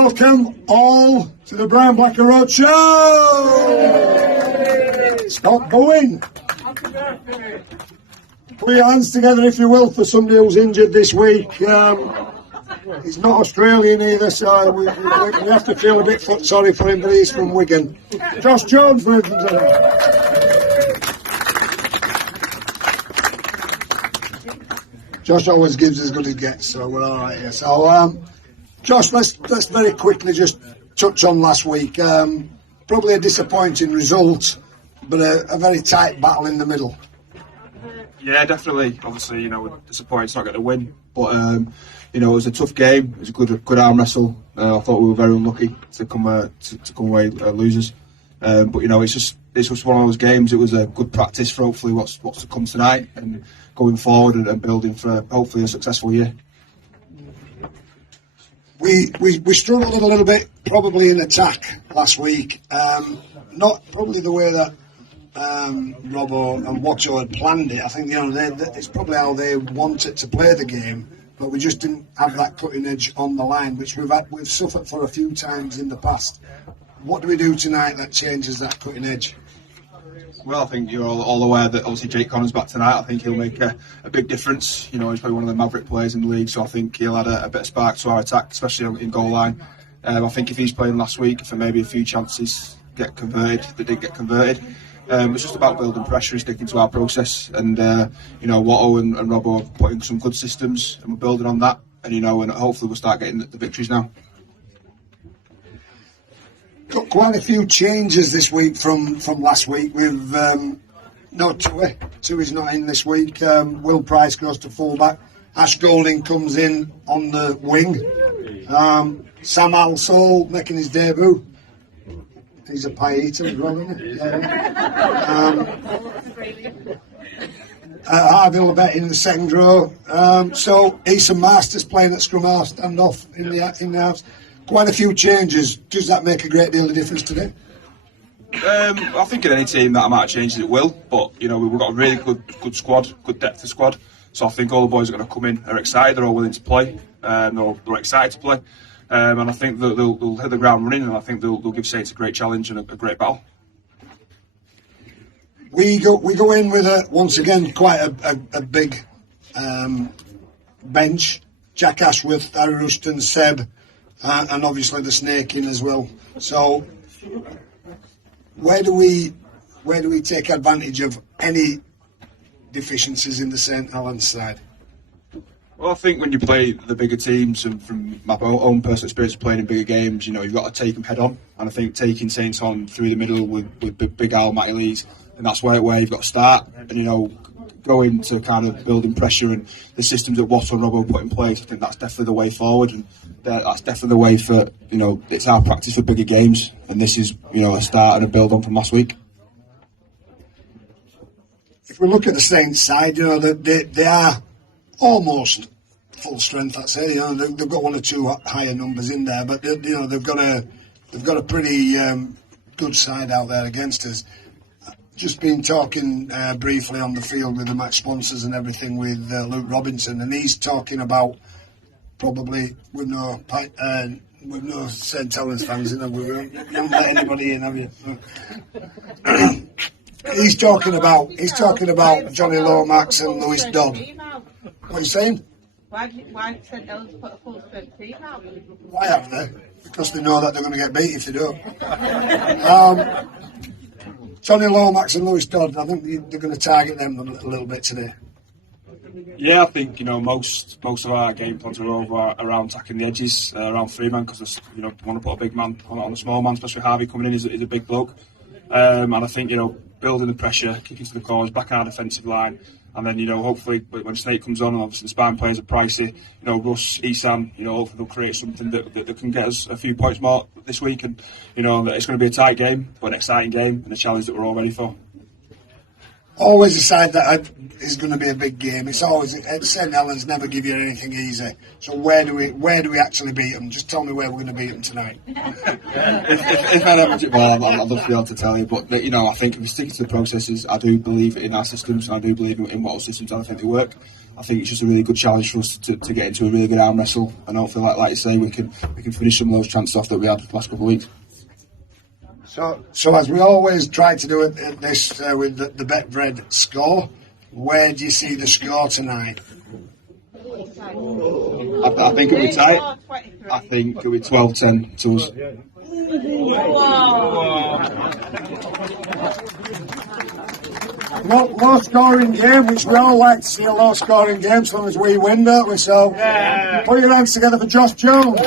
Welcome all to the Brown Blacker Roadshow! Stop booing! Put your hands together if you will for somebody who's injured this week. He's not Australian either, so we have to feel a bit sorry for him, but he's from Wigan. Josh Jones, for instance. Josh always gives as good as he gets, so we're all right here. So, Josh, let's very quickly just touch on last week. Probably a disappointing result, but a very tight battle in the middle. Yeah, definitely. Obviously, we're disappointed it's not going to win, but it was a tough game. It was a good arm wrestle. I thought we were very unlucky to come away losers. But it's just one of those games. It was a good practice for hopefully what's to come tonight and going forward and building for hopefully a successful year. We struggled a little bit probably in attack last week. Not probably the way that Robbo and Watto had planned it. I think it's probably how they wanted to play the game, but we just didn't have that cutting edge on the line, which we've suffered for a few times in the past. What do we do tonight that changes that cutting edge? Well, I think you're all aware that obviously Jake Connor's back tonight. I think he'll make a big difference. He's probably one of the maverick players in the league, so I think he'll add a bit of spark to our attack, especially in goal line. I think if he's playing last week, for maybe a few chances get converted, they did get converted. It's just about building pressure and sticking to our process. And Watto and Robbo are putting some good systems, and we're building on that. And and hopefully we'll start getting the victories now. Got quite a few changes this week from last week. We've no Tui's not in this week. Will Price goes to fullback. Ash Golding comes in on the wing. Sam Alsole making his debut. He's a pie eater as well, isn't he? Harvey Labette in the second row. So Ethan Masters playing at scrum half standoff in the halves. Quite a few changes. Does that make a great deal of difference today? I think in any team that amount of changes it will, but we've got a really good squad, good depth of squad. So I think all the boys are going to come in, are excited, they're all willing to play, they're excited to play, and I think they'll hit the ground running, and I think they'll give Saints a great challenge and a great battle. We go in with once again quite a big bench. Jack Ashworth, Harry Ruston, Seb. And obviously the snake in as well. So where do we take advantage of any deficiencies in the St Helens side? Well, I think when you play the bigger teams, and from my own personal experience of playing in bigger games, you've got to take them head on. And I think taking Saints on through the middle with Big Al, Matty Lees, and that's where you've got to start. And go into kind of building pressure and the systems that Watto and Robbo put in place. I think that's definitely the way forward, and that's definitely the way for it's our practice for bigger games, and this is a start and a build on from last week. If we look at the Saints side, they are almost full strength. I'd say they've got one or two higher numbers in there, but they've got a pretty good side out there against us. Just been talking briefly on the field with the match sponsors and everything with Luke Robinson, and he's talking about probably with no St Helens fans in. We haven't let anybody in, have you? He's talking about Johnny Lomax and Lewis Dodd. What are you saying? Why did St Helens put a full strength team out? Why have they? Because they know that they're going to get beat if they don't. Johnny Lomax and Lewis Dodd, I think they're going to target them a little bit today. Yeah, I think most of our game plans are around attacking the edges, around three man, because we want to put a big man on a small man, especially Harvey coming in. He's a big bloke, and I think building the pressure, kicking to the corners, back our defensive line, and then hopefully when Snake comes on, and obviously the sparring players are pricey. Russ, Isan, hopefully they'll create something that can get us a few points more this week, and it's going to be a tight game, but an exciting game and a challenge that we're all ready for. always a side that is going to be a big game. It's always St Helens never give you anything easy. So where do we actually beat them? Just tell me where we're going to beat them tonight. If I don't, well, I'd love to be able to tell you, but you know, I think if we stick to the processes, I do believe in our systems, and I do believe in what our systems are. I think they work. I think it's just a really good challenge for us to get into a really good arm wrestle, and hopefully, like you say, we can finish some of those chances off that we had the last couple of weeks. So as we always try to do it at this with the Betfred score, where do you see the score tonight? I think it'll be tight. I think it'll be 12-10 to us. Low scoring game, which we all like to see a low scoring game, as long as we win, don't we? So put your hands together for Josh Jones.